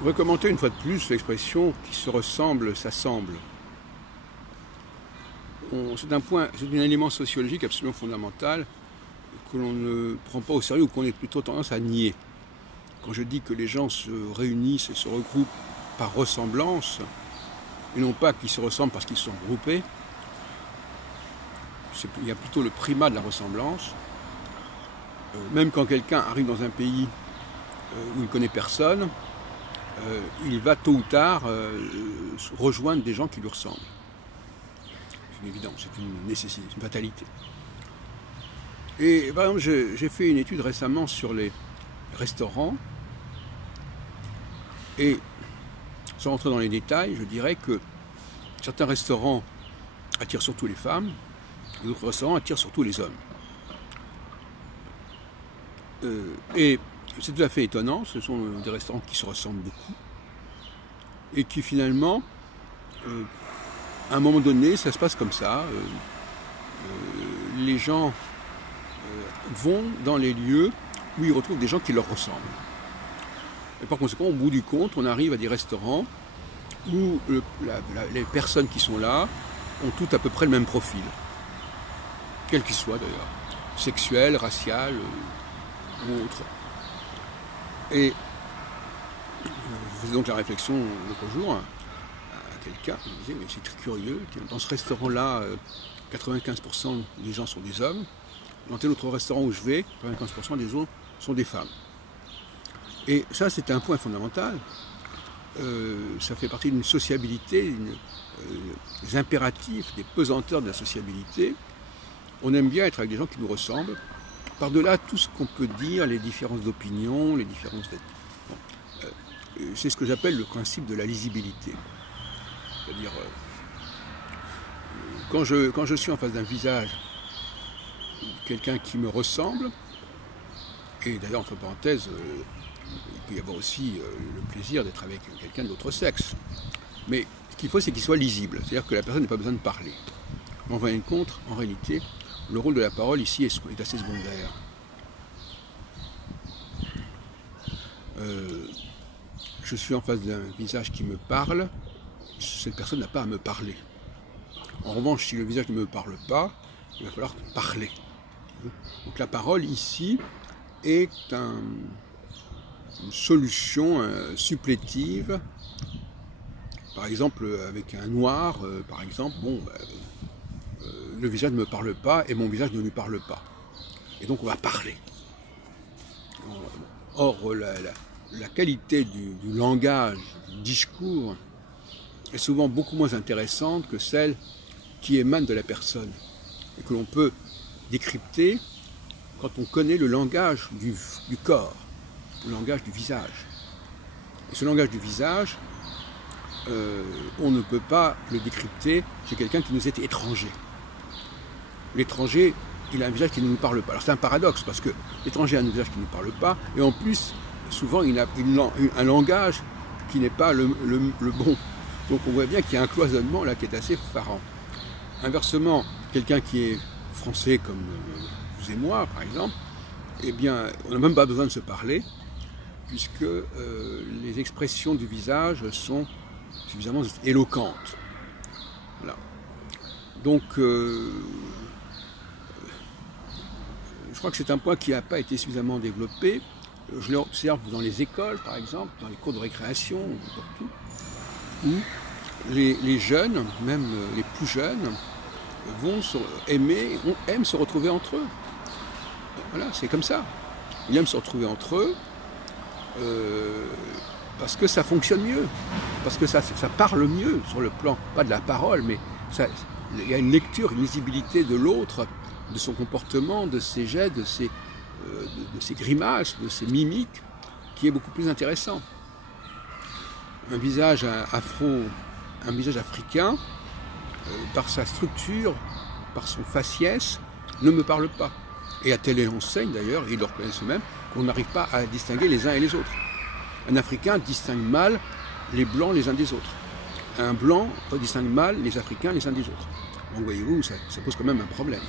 On va commenter une fois de plus l'expression qui se ressemble, s'assemble. C'est un élément sociologique absolument fondamental que l'on ne prend pas au sérieux ou qu'on a plutôt tendance à nier. Quand je dis que les gens se réunissent et se regroupent par ressemblance, et non pas qu'ils se ressemblent parce qu'ils sont regroupés, il y a plutôt le primat de la ressemblance. Même quand quelqu'un arrive dans un pays où il ne connaît personne, il va tôt ou tard rejoindre des gens qui lui ressemblent. C'est une évidence, c'est une nécessité, une fatalité. Et par exemple, j'ai fait une étude récemment sur les restaurants, et sans rentrer dans les détails, je dirais que certains restaurants attirent surtout les femmes, et d'autres restaurants attirent surtout les hommes. Et c'est tout à fait étonnant, ce sont des restaurants qui se ressemblent beaucoup, et qui finalement, à un moment donné, ça se passe comme ça. Les gens vont dans les lieux où ils retrouvent des gens qui leur ressemblent. Et par conséquent, au bout du compte, on arrive à des restaurants où les personnes qui sont là ont toutes à peu près le même profil. Quel qu'il soit d'ailleurs, sexuel, racial ou autre. Et je faisais donc la réflexion l'autre jour à quelqu'un qui me disait, mais c'est très curieux, dans ce restaurant-là, 95% des gens sont des hommes, dans tel autre restaurant où je vais, 95% des autres sont des femmes. Et ça, c'est un point fondamental. Ça fait partie d'une sociabilité, des impératifs, des pesanteurs de la sociabilité. On aime bien être avec des gens qui nous ressemblent, par-delà tout ce qu'on peut dire, les différences d'opinion, les différences c'est ce que j'appelle le principe de la lisibilité. C'est-à-dire, quand je suis en face d'un visage, quelqu'un qui me ressemble, et d'ailleurs, entre parenthèses, il peut y avoir aussi le plaisir d'être avec quelqu'un de l'autre sexe. Mais ce qu'il faut, c'est qu'il soit lisible, c'est-à-dire que la personne n'a pas besoin de parler. En fin de compte, en réalité, le rôle de la parole ici est assez secondaire. Je suis en face d'un visage qui me parle, cette personne n'a pas à me parler. En revanche, si le visage ne me parle pas, il va falloir parler. Donc la parole ici est une solution supplétive. Par exemple, avec un noir, par exemple, le visage ne me parle pas et mon visage ne lui parle pas. Et donc on va parler. Or, la qualité du langage, du discours, est souvent beaucoup moins intéressante que celle qui émane de la personne et que l'on peut décrypter quand on connaît le langage du corps, le langage du visage. Et ce langage du visage, on ne peut pas le décrypter chez quelqu'un qui nous est étranger. L'étranger, il a un visage qui ne nous parle pas. Alors c'est un paradoxe parce que l'étranger a un visage qui ne nous parle pas et en plus, souvent, il a un langage qui n'est pas le bon. Donc on voit bien qu'il y a un cloisonnement là qui est assez effarant. Inversement, quelqu'un qui est français comme vous et moi, par exemple, eh bien, on n'a même pas besoin de se parler, puisque les expressions du visage sont suffisamment éloquentes. Voilà. Donc, je crois que c'est un point qui n'a pas été suffisamment développé. Je l'observe dans les écoles, par exemple, dans les cours de récréation, partout, où les jeunes, même les plus jeunes, aiment se retrouver entre eux. Voilà, c'est comme ça. Ils aiment se retrouver entre eux parce que ça fonctionne mieux, parce que ça parle mieux sur le plan, pas de la parole, mais il y a une lecture, une lisibilité de l'autre, de son comportement, de ses gestes, de ses grimaces, de ses mimiques, qui est beaucoup plus intéressant. Un visage africain, par sa structure, par son faciès, ne me parle pas. Et à telle enseigne d'ailleurs, et ils le reconnaissent eux-mêmes, qu'on n'arrive pas à distinguer les uns et les autres. Un Africain distingue mal les Blancs les uns des autres. Un Blanc distingue mal les Africains les uns des autres. Donc voyez-vous, ça pose quand même un problème.